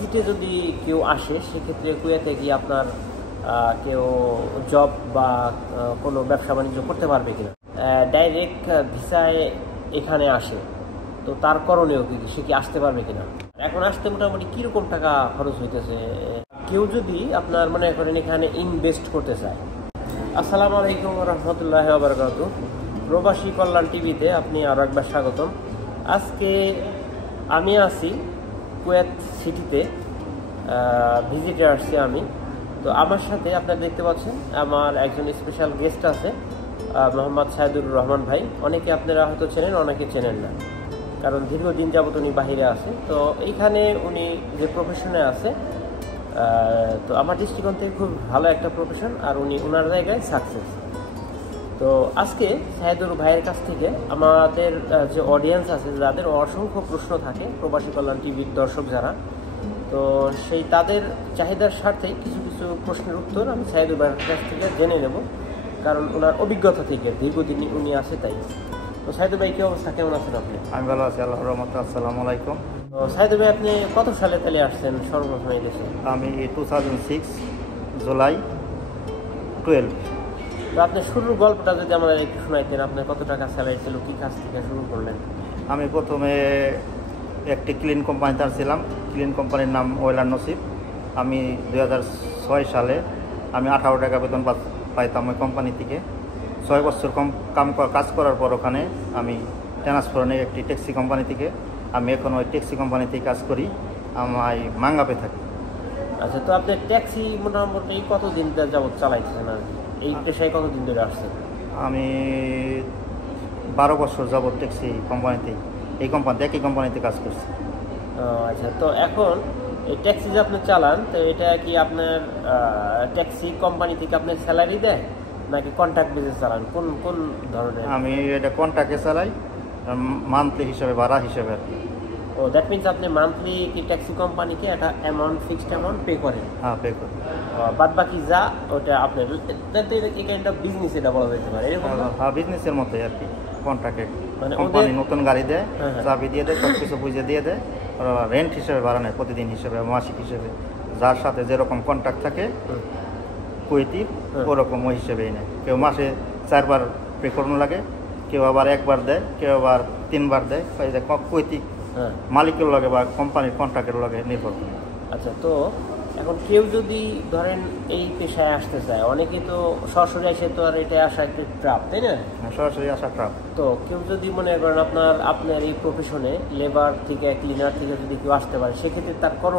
ভিজিটে যদি কেউ আসে সেক্ষেত্রে কুয়েতে গিয়ে আপনার কেউ জব বা কোনো ব্যবসা বাণিজ্য করতে পারবে কিনা? ডাইরেক্ট ভিসায় এখানে আসে, তো তার করণীয় কি, সে কি আসতে পারবে কিনা? এখন আসতে মোটামুটি কীরকম টাকা খরচ হইতেছে? কেউ যদি আপনার মনে করেন এখানে ইনভেস্ট করতে চায়। আসসালামু আলাইকুম রহমতুল্লাহ বারাকাতুহু। প্রবাসী কল্যাণ টিভিতে আপনি আরও একবার স্বাগতম। আজকে আমি আছি কুয়েত সিটিতে, ভিজিটে আসছি আমি। তো আমার সাথে আপনারা দেখতে পাচ্ছেন আমার একজন স্পেশাল গেস্ট আছে, মোহাম্মদ সাইদুর রহমান ভাই। অনেকে আপনারা হয়তো চেনেন, অনেকে চেনেন না, কারণ দীর্ঘদিন যাবত উনি বাহিরে আছে। তো এইখানে উনি যে প্রফেশনে আছে, তো আমার দৃষ্টিকোণ থেকে খুব ভালো একটা প্রফেশন, আর উনি ওনার জায়গায় সাকসেস। তো আজকে সাইদুর ভাইয়ের কাছ থেকে আমাদের যে অডিয়েন্স আছে, যাদের অসংখ্য প্রশ্ন থাকে, প্রবাসী কল্যাণ টিভির দর্শক যারা, তো সেই তাদের চাহিদার স্বার্থে কিছু কিছু প্রশ্নের উত্তর আমি সাইদুর ভাইয়ের কাছ থেকে জেনে নেব, কারণ ওনার অভিজ্ঞতা থেকে দীর্ঘদিন উনি আছে তাই। তো সাইদুর ভাই, কী অবস্থা, কেমন আছেন আপনি? আমি ভালো আছি, আল্লাহর রহমতে। আসসালামু আলাইকুম। তো সাইদুর ভাই, আপনি কত সালে তাহলে আসছেন সর্বপ্রথম এই দেশে? আমি 2006 জুলাই 12। তো আপনি শুরুর গল্পটা যদি আমাদের একটু শোনাইতেন, আপনার কত টাকা স্যালারি ছিল, কী কাজ থেকে শুরু করলেন? আমি প্রথমে একটি ক্লিন কোম্পানিতে ছিলাম। ক্লিন কোম্পানির নাম ওয়েলার নসিব। আমি 2006 সালে আমি 18 টাকা বেতন পাইতাম ওই কোম্পানি থেকে। 6 বছর কাজ করার পর ওখানে আমি ট্রান্সফার নিই একটি ট্যাক্সি কোম্পানি থেকে। আমি এখন ওই ট্যাক্সি কোম্পানিতে কাজ করি, আমি মাঙ্গাপে থাকি। আচ্ছা, তো আপনি ট্যাক্সি মোটামুটি কতদিন যাবত চালাইছেন আর কি? এই পেশায় কতদিন ধরে আসছেন? আমি 12 বছর যাবত ট্যাক্সি কোম্পানিতেই, একই কোম্পানিতে কাজ করছি। আচ্ছা, তো এখন এই ট্যাক্সি যে আপনি চালান, তো এটা কি আপনার ট্যাক্সি কোম্পানি থেকে আপনার স্যালারি দেয় নাকি কন্ট্রাক্ট বেসে চালান? কোন কোন ধরনের? আমি এটা কন্ট্রাক্টে চালাই, মান্থলি হিসাবে, ভাড়া হিসাবে আর কি। ও, দ্যাট মিনস আপনি মান্থলি কি ট্যাক্সি কোম্পানিকে একটা অ্যামাউন্ট, ফিক্সড অ্যামাউন্ট পে করেন? হ্যাঁ, পে করি। বাদ বাকি যা ওটা আপনার, এই কাইন্ড অফ বিজনেস এটা বলা যেতে পারে, এরকম? হ্যাঁ, বিজনেসের মতোই আর কি। কন্ট্রাক্টে মানে কোম্পানি নতুন গাড়ি দেয়, হ্যাঁ। চাবি দিয়ে দেয়, সব কিছু বুঝে দিয়ে দেয়। রেন্ট হিসেবে ভাড়া নেয়, প্রতিদিন হিসেবে, মাসিক হিসেবে। যার সাথে যেরকম কন্ট্রাক্ট থাকে কুয়েতি, ওরকম ওই হিসেবেই নেয়। কেউ মাসে 4 বার পে করানো লাগে, কেউ আবার 1 বার দেয়, কেউ আবার 3 বার দেয়। কুয়েতি মালিকের লগে বা কোম্পানির কন্ট্রাক্টের লগে নির্ভর করে। আচ্ছা, তো এখন কেউ যদি ধরেন এই পেশায় আসতে চায়, অনেকে তো সরাসরি আসে, তো আর এটা আসা একটু ট্রাপ, তাই না? সরাসরি আসা ট্রাপ। তো কেউ যদি মনে করেন আপনার এই প্রফেশনে লেবার থেকে, ক্লিনার থেকে যদি কেউ আসতে পারে, সেক্ষেত্রে তার করণীয়